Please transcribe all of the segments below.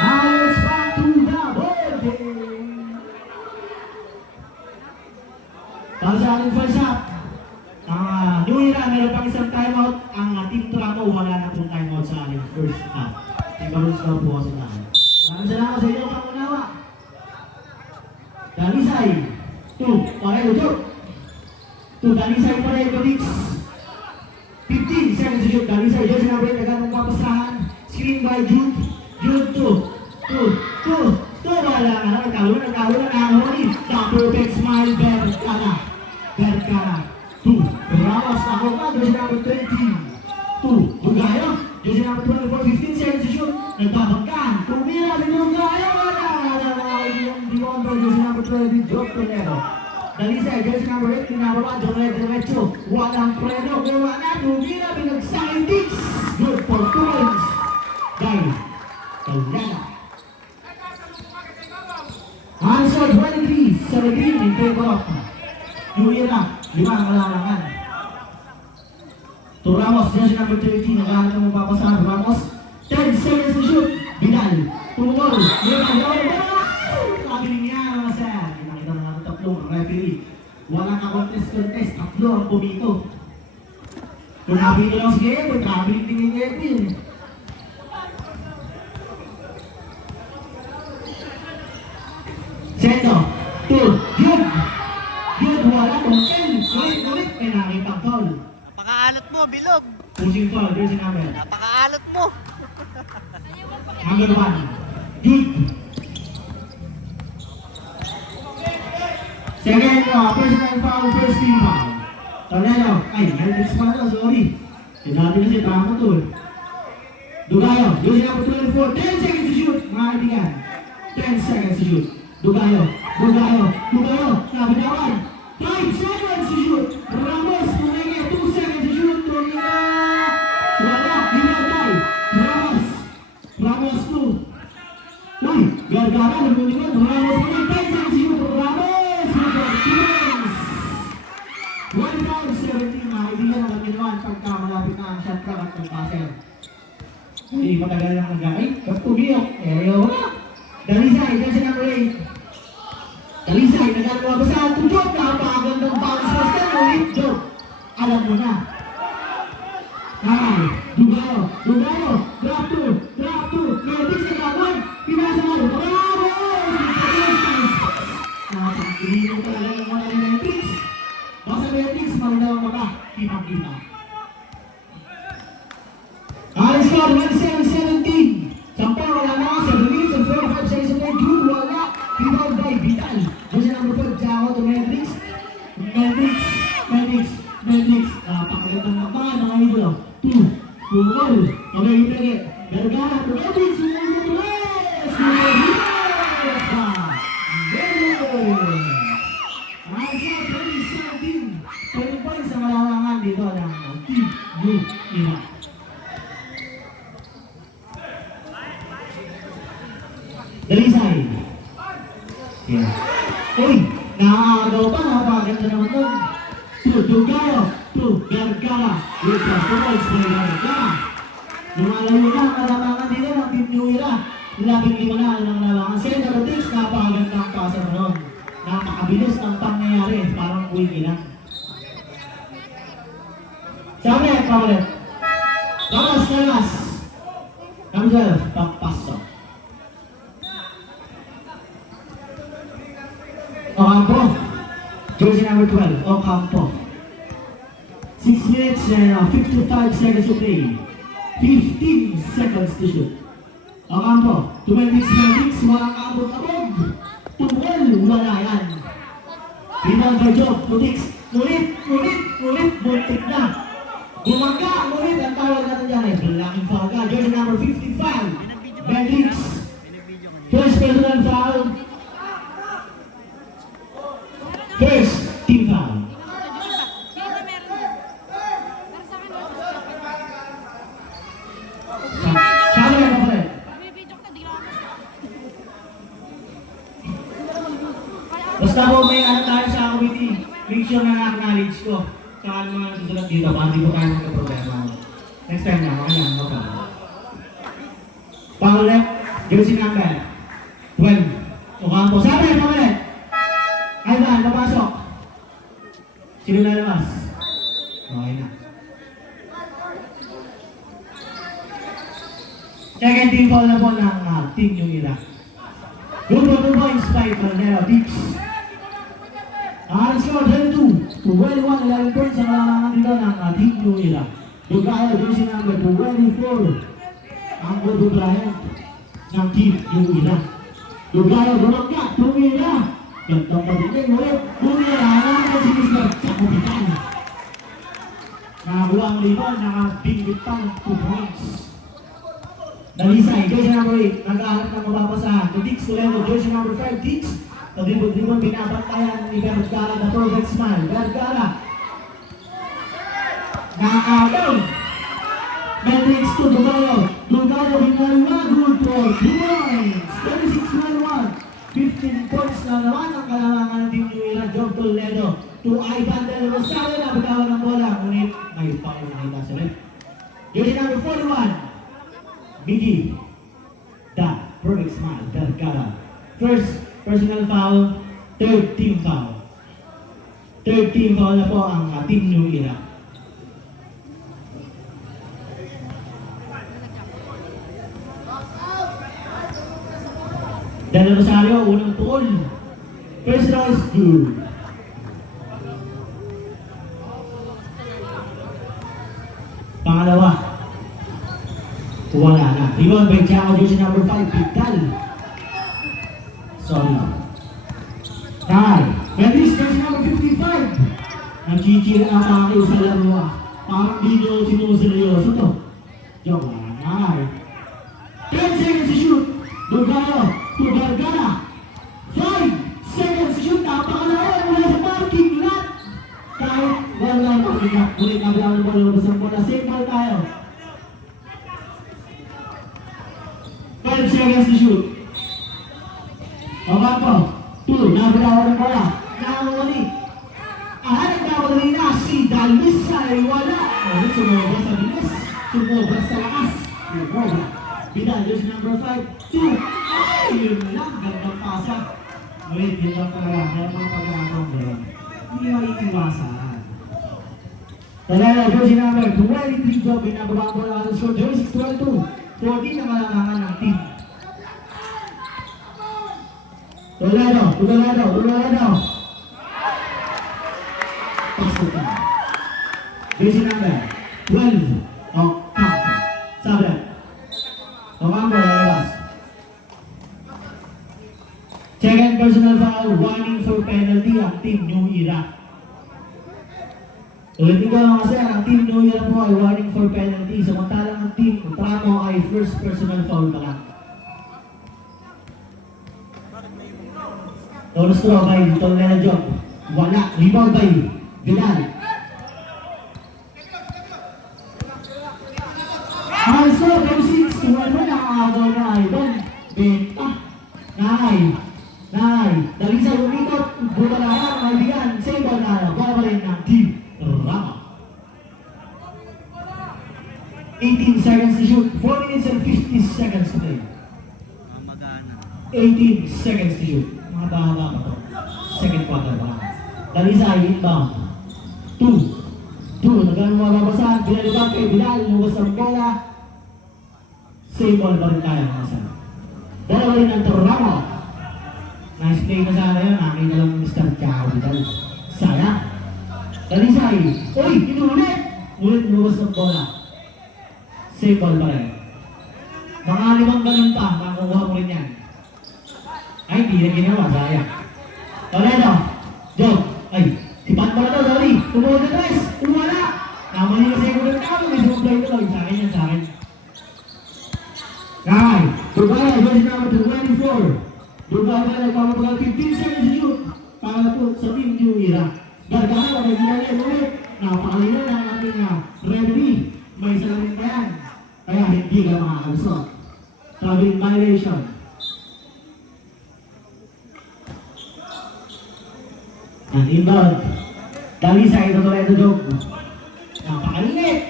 Ayos back to the ballgame. Para sa ating first half, New Era, meron pang isang timeout. Ang Team Trapo, wala na pong timeout sa ating first half. Ibaruns na po kasi tayo. Maraming salamat sa inyong pangunawa. Dalisay, 2, Paredo, Joe. 2, Dalisay, Paredo, Dix. 15 seconds to shoot. Dalisay, Joe, sinabi, nagkatong papasahan. Screen by Jude. Jude, 2, wala nga na, nagkaroon na ang huli. The perfect smile, Berkana. 2, Ramos, ako ka, Joe, sinabi, 22. Bugayo, Joe, sinabi, 24, 15 seconds to shoot. Nagbabangkan, tumira, Bugayo, Diondo, Joe, sinabi, 20, Joe, Toledo. Dalisay, jersey number 8, pinababa, diretso, walang preno, gawa na, tumira, binagsakin, Dix. Good for 2 points. Dahil, Toledo. Answer 23, 17 in favor of New Era, 5 ang kalalangan. To Ramos, jersey number 13, naghahanap ng mapapasahan, Ramos, 10 seconds to shoot, Vidal, tumol, sabi niya, mga sir, nakita na natin tatlong referee, walang ka-contest, tatlo ang pumito. Kung nabito lang si Epo, traffic din yung Epo yun. Sendo, 2, Jude, wala kong ulit, may nakitang foul. Napakaalot mo, Bilog. Pushing foul, there's a number. Napakaalot mo. Number 1, Jude. Second, personal foul, first team foul. Toledo, ay, Hendrix pa na, sorry. Sinabi na siya, tama to eh. Dugayo, using number 24, 10 seconds to shoot, mga kaibigan. 10 seconds to shoot. Dugayo, nabitawan. 5 seconds to shoot. Ramos, Manenge, 2 seconds to shoot. Wala, hinatay. Ramos 2. Uy, Gargara, nagbuliwan. Ramos, 10 seconds to shoot. Ramos, 1 foul, 17. Mga kaibigan ang ginawan pagka malapit na ang shot clock at pag-passer. Hindi patagal lang nag-ay. Kapugiyok, wala. Dalisay, jersey number 8. Dalisay, nagagawa ba sa tujok? Napakagandang bounce pass ka, ulit, joke. Alam mo na. Ay, Dugayo, drop 2, Medix na gawin, pinasa mo, bravo! Napakagilin mo talaga ng mga Medix. Basta Medix, malinaw ang mata, kitang-kita. Alis ko, 17-17. Sampa, wala na, 7 minutes and 45 seconds away, Jude, wala. Rebound by Vidal. Jersey number 4, Jawa to Medix. Napakagandang naman, mga idolo. 2, Kumol. Okay, Ipege. Vergara to Medix. Asa 2017. 20 points ang malalangan dito ng Team New Era. Dalisay. Yeah. Uy, nakakagaw pa, napakaganda naman doon. Dugayo, Vergara. With the points by Vergara. Lumalayo na ang kalamangan dito ng Team New Era. 15 na ang kalamangan. Center of Dix, napakaganda ang pasa mo nun. Napakabilis ng pangyayari, parang uwi lang. Sabi, pamalit. Lamas. Kamsel, pagpasok. Ocampo, jersey number 12, Ocampo. 6 minutes and 55 seconds to play. 15 seconds to shoot. Ocampo, 26, walang abot-abog. Tungkol, wala yan. Rebound by Job, Ngulit, buntik na. Bumangga, ngulit, ang tawag natin dyan ay blocking foul ka. Jersey number 55, Hendrix. First personal foul. First team foul. Sabi na pa rin. Basta po may ano tayo sa committee, make sure na na-acknowledge ko sa ano mga susunod dito para hindi po tayo magka-problema. Next time na, okay lang, no problem. Foul left, jersey number 12. Ocampo. Sabi, pamalit. Ivan, papasok. Sino lalabas? Okay na. Second team foul na po ng Team New Era. Good for 2 points by Cornero Tips. Ang score 22 to 21, 11 points ang kalamangan dito ng Team New Era. Dugayo, jersey number 24. Ang Bobo Bryant ng Team New Era. Dugayo, dumagya, New Era. Gandang pagdating, ulit, New Era. Ang si Mr. Kakupitan. Nakakuha ang rebound, nakabingit pa ng 2 points. Dalisay, jersey number 8, nag-aharap ng mababasahan. The Dix Toledo, jersey number 5, Dix. Pag-ribon-ribon, binabantayan ni Vergara na perfect smile. Vergara. Nakakaw. Matrix to Dugayo. Dugayo, binaliwa, good for 2 points. 36-1. 15 points na naman ang kalamangan ng Team New Era. Job Toledo to Ivan Del Rosario na bitawan ng bola. Ngunit may foul na ita sa red. Jersey number 41. Biggie, the perfect smile, Vergara. First personal foul, third team foul. Third team foul na po ang Team New Era. Del Rosario, unang tukol. First round is good. Pangalawa. Wala na. Rebound by Tiago, jersey number 5, Pital. Sorry. Tay. Beatrice, jersey number 55. Nag-chichir ang pakil sa laro. Parang di nyo sinuseryoso to. Joke lang. Tay. 10 seconds to shoot. Dugayo to Vergara. 5 seconds to shoot. Napakalawan mula sa parking lot. Kahit wala pa ulit. Ulit na bilang ng bola. Basang bola. Same ball tayo. 12 seconds to shoot. Ocampo. 2. Nabalawan ng bola. Nakawali. Nagkawali na si Dalis ay wala. Ulit sumobra sa bilis. Sumobra sa lakas. Sumobra. Vidal, jersey number 5. 2. Ay! Yun lang. Gandang pasa. Wait, yun lang talaga. Kaya mga pagkakataon doon. Hindi maiiwasan. Talera, jersey number 23. Job. Binababa ang bola sa score. Jersey 6-12. 14 na malamangan ng team. Toledo. Pasok na. Jersey number 12. Ocampo. Sabi. Ocampo, lalabas. Second personal foul, warning for penalty ang Team New Era. Ulitin ko mga sir, ang Team New Era po ay warning for penalty. Samantalang ang Team Tramo ay first personal foul pa lang. Torres throw by Toledo Job. Wala. Rebound by Vidal. Ang score, 36 to 1 na nakakagaw na Ivan. Benta. Nay. Dalisay umikot. Buta na yan. Kaibigan. Save ball na. Ball pa rin ng Team Rama. 18 seconds to shoot. 4 minutes and 50 seconds to play. 18 seconds to shoot. Mga bahaba pa to. Second quarter pa lang. Dalisay, inbound. 2. Nagano mababasahan. Binalibang kay Bilal. Luwas ang bola. Save ball pa rin tayo mga sir. Bola pa rin ng Torramo. Nice play na sana yun. Nakita lang Mr. Tiago Vidal. Sayang. Dalisay. Uy! Inulit! Ulit luwas ang bola. Save ball pa rin. Mga 5 ganun pa. Nakukuha mo rin yan. Ay, hindi na ginawa. Sayang. Toledo. Job. Ay, si Pat pala to. Sorry. Tumuha na tres. Wala. Namali na second and down. May supply to. Sa akin yan. Sa akin. Kay. Dugayo. Jersey number 24. Dugayo na nagpapagagal 15 seconds to shoot. Para po sa Team New Era. Vergara. May ginali ulit. Napakalina ng ating referee. May salamin pa yan. Kaya hindi ka makakalusot. Traveling violation. Ang inbound. Dalisay, Toledo Job. Napakalinit.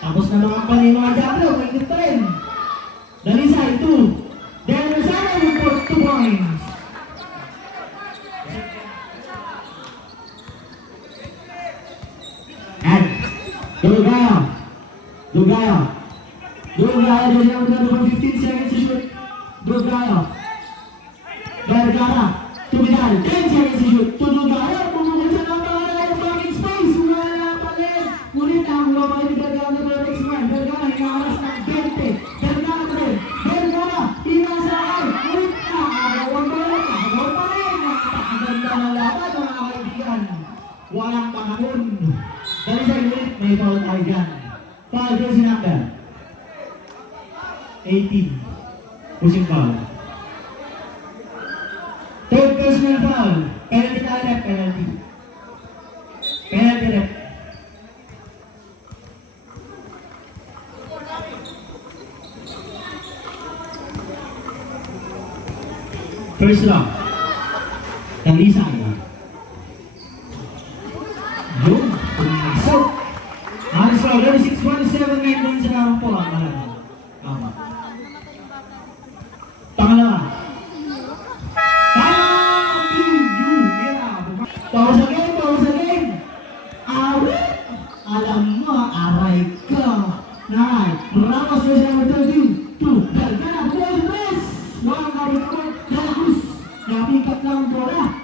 Tapos na mga pala yung mga Diablo. Mainit pa rin. number 15 seconds to shoot. Dugaya. Vergara. To Vidal. 10 seconds to shoot. To Dugaya. Pumukul sa napakalaking blocking space. Wala pa rin. Ngunit ang lumabay ni Vergara na next man. Vergara hinaharas ng 20. Vergara pa rin. Vergara. Hinasakay. Ngunit nakakawang pa rin. Nakakawang pa rin. Napakaganda na laban mga kaibigan. Walang panahon. Dahil sa ulit, may foul tayo dyan. Foul, jersey number 18. Pushing foul. Third personal foul. Penalty tayo rep, penalty. Penalty rep. First round. Talisa niya. Yun. So, honest round. 36-1-7 points na lang po ang malaman. Tama. Pangalawa. Pause again. Awit. Alam mo, aray ka. Nay. Ramos versus number 13. 2. Vergara. 3. Walang kabit ako. Dalacruz. Napikat lang ang bola.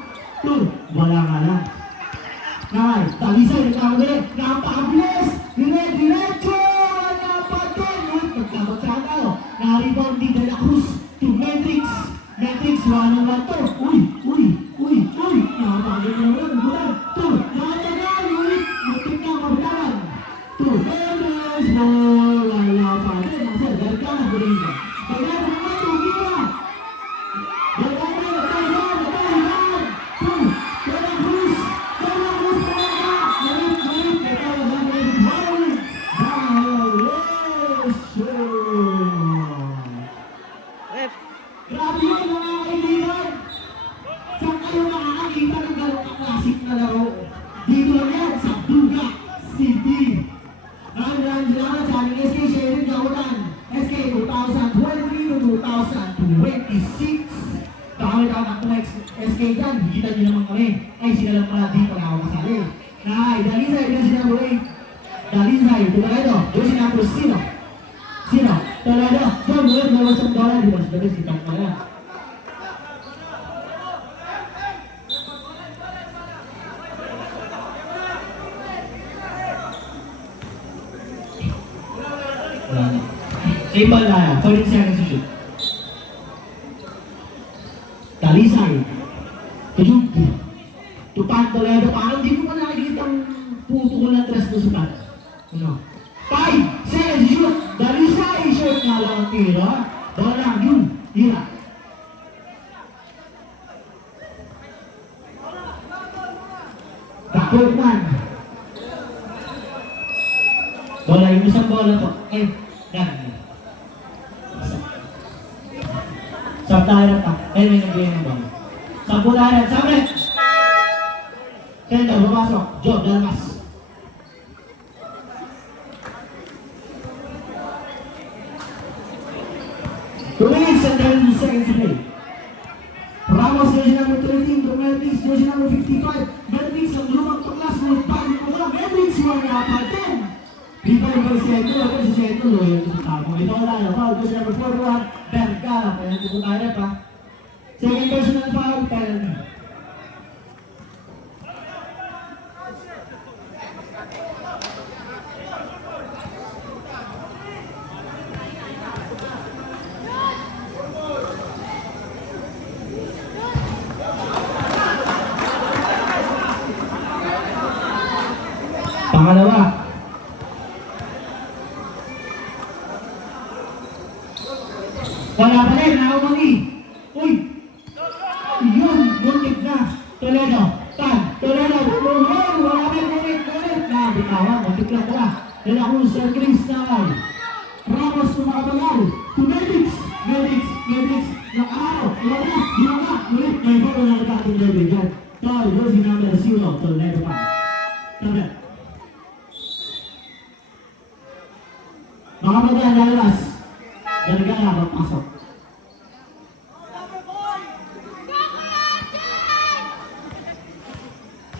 2. Wala nga lang. Nay. Talisay. Nagkakagay. Napakabilis. Diretso. Wala pa din. Nagkabagsaan tayo. Na-rebound ni Dalacruz. To Matrix. Matrix. Wala lang to. Uy. Napakagay na bulan. 2. Nakatagal. Ulit. Matik na kabitawan. 2. Mendes. Wala pa din. Nasa Vergara. Vergara. Vergara naman. Tumira. Vergara. 2. Dalacruz. Dalacruz. Marit. Rep. Grabe yun mga kaibigan! Saan kayo makakakita ng gano'ng kaklasik na laro? Dito lang yan sa Duga City! Maraming salamat sa ating SK Sheridan Gautan SK 2023 to 2026. Baka may tawag ng SK dyan, higita nyo naman kami. Ay sila lang pala di pala ako kasali. Nay, Dalisay, yan si number 8. Dalisay, Toledo, doon si number 0. Toledo, John, ulit nawas ang bola. Di ba sabi si Tang pala? Same ball na 14 seconds to shoot. Talisay. Tujug. Tupan Toledo. Parang di ko pa nakikita ang puto ko ng tres mo sa pat. Ano? 5 seconds to shoot. Dalisay. Short nga lang ang tira. Bola. Yun. Hira. Backward man. Bola. Yung isang bola po. Yan. Sabtahan pa. May nagbigay ng bola. Sabtahan. Sabre! Center. Papasok. Job. Dalamas. Tulis and 30 seconds to play. Ramos, jersey number 13, Domelix, jersey number 55. Melvix, ang lumang tuklas, nagpagin ko lang. Melvix, wala pa din. Dito yung Berseto, ako si Seto, loyal ko sa tamo. Ito wala na, foul, jersey number 41, Vergara. Kaya hindi ko tayo pa. Second personal foul, penalty. Pangalawa. Wala pa rin, nakamali. Uy! Yun, muntik na. Toledo, Tan, Toledo, wala pa rin, muntik. Bitawan, muntik lang pala. Dalacruz, Sir Chris naman. Ramos, kumakabagal. To Medix, nakaraw, wala, ulit, may photo na nagkatong derby dyan. Tol, jersey number 0, Toledo pa. Tabi. Makapagyan, lalas. Vergara, magpasok.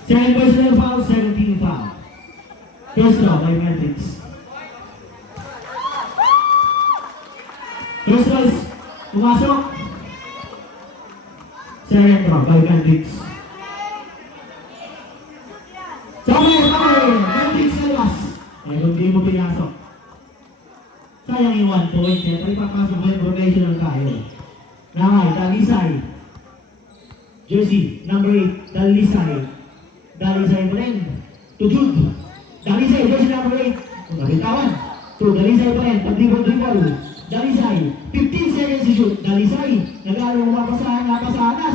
Second personal foul, 17 foul. First round by Matrix. First choice, pumasok. Second throw, by Hendrix. Sabay, Hendrix sa labas. Ay, kung di mo pinasok. Sayang yung 1 point. Kaya ipapasok mo yung professional tayo. Nakay, Dalisay. Jersey, number 8, Dalisay. Dalisay pa rin. To Jude. Dalisay, jersey number 8. Nabitawan. To Dalisay pa rin. Pag-dribble. Dalisay. 15 seconds to shoot. Dalisay. Nag-aalong mapasahan na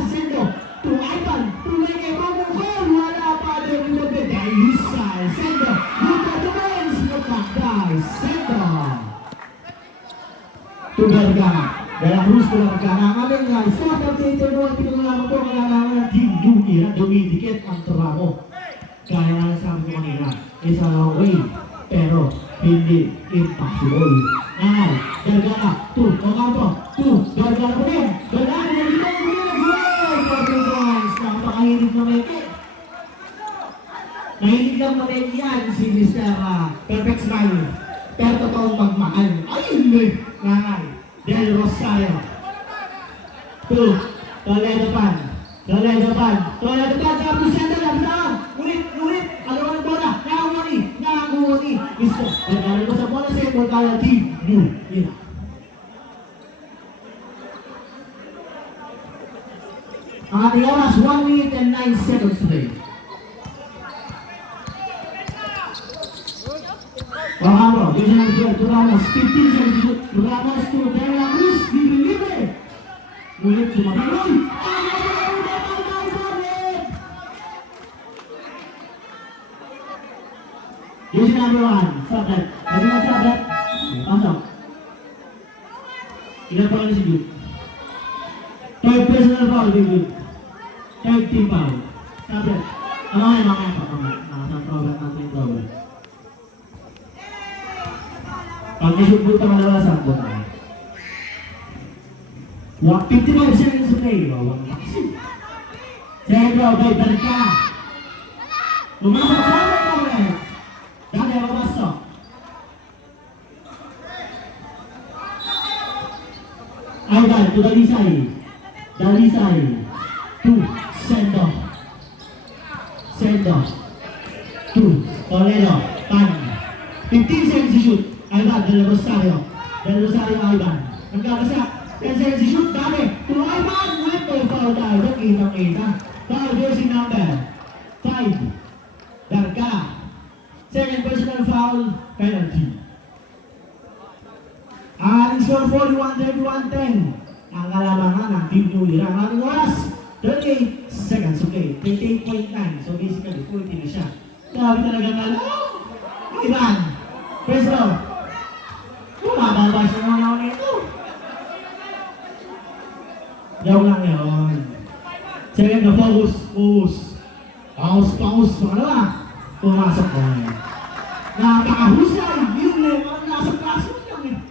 si Sendo. To Ivan. Tuloy kay Mamukol. Wala pa doon yung Dalisay. Sendo. Look at the men's. Look at guys. Sendo. To Vergara. Dela Cruz to Vergara. Ang aming sport updater mo. Pinagalaman po. Kailangan ng Team Duki na dumidikit ang tramo. Kaya nga sabi ko kanina, is a long way, pero hindi impossible. Now, Vergara, 2, Ocapo, 2, Vergara po din. Vergara po din, goal! 4 points, napakahilig na meke. Mahilig lang meke yan si Mr. Perfect Smile. Pero totoong magmahal. Ayun eh, nanay. Del Rosario. 2, Toledo Pan. Toledo Pan, tapos center, nabitaan. Ngunit, alawan ng bola, nakakuha ni. Gusto, pagkaroon mo sa bola sa ito, kaya Team New Era. Ang ating oras, 1 minute and 9 seconds to play. Ramos, dito na ito, to Ramos, 15 seconds to shoot. Ramos to Dela Cruz, libre. Ngunit, sumabay. Jersey number 1, Sabret. Lagi na Sabret. Pasok. Ilan pa lang si Jude. Third personal foul, Big Jude. Third team foul. Sabret. Ano nga yung mga ito? Nakasang throwback natin yung throwback. Pag i-shoot mo ito malawasan, buta. 55 seconds to play. Second row, by Berka. Pumasok sa amin, Sabret. Dali, mabasok. Ivan, to Dalisay. Dalisay. To Sendo. To Toledo. Pan. 15 seconds to shoot. Ivan, Del Rosario. Ivan. Nagkakasak. 10 seconds to shoot. Dali. To Ivan. Ulit may foul tayo. Kita. Foul jersey number 5. Darka. Second personal foul, penalty. Ang score 41-31-10. Ang kalamangan ng Team New Era. Ang ating oras, 38 seconds. Okay, 28.9. So basically, 40 na siya. Grabe talaga kala. Ivan, first row. Mababa siya ng yaw nito. Yaw lang yun. Second na focus. Pause. Pangalawa. Pumasok ko. Napakahusay! Yun eh, mga nasa kaso lang eh.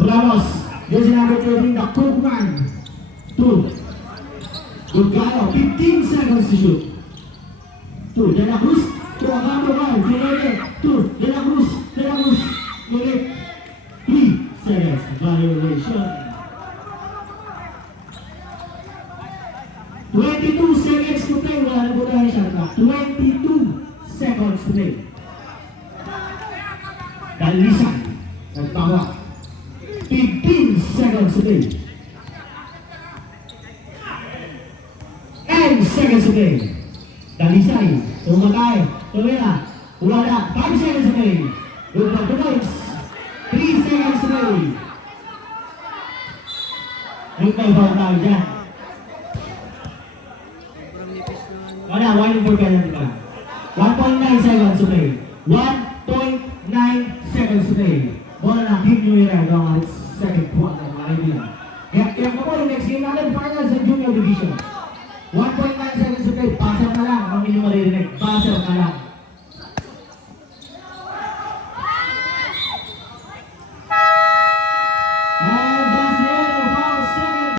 Ramos, jersey number 13, the Cookman. 2. Gugalo, 15 seconds to shoot. 2, De La Cruz. 2, Agambo, 2, De La Cruz. Ulit. 3 seconds, violation. 22 seconds to play. Wala na po tayo siya. 22 seconds to play. Dalisay. Nagbawa. 15 seconds to play. 10 seconds to play. Dalisay. Tumatay. Tumira. Wala. 5 seconds to play. Good for 2 points. 3 seconds to play. Yung may foul tayo dyan. Wala, 1 for penalty ka. 1.9 seconds to play. 1.9 seconds to play. Bola na Team New Era. Ito ang second quarter, mga kaibigan. Kaya mo po yung next game natin, finals sa Junior Division. 1.9 seconds to play. Buzzer na lang. Ang inyong maririnig. Buzzer na lang.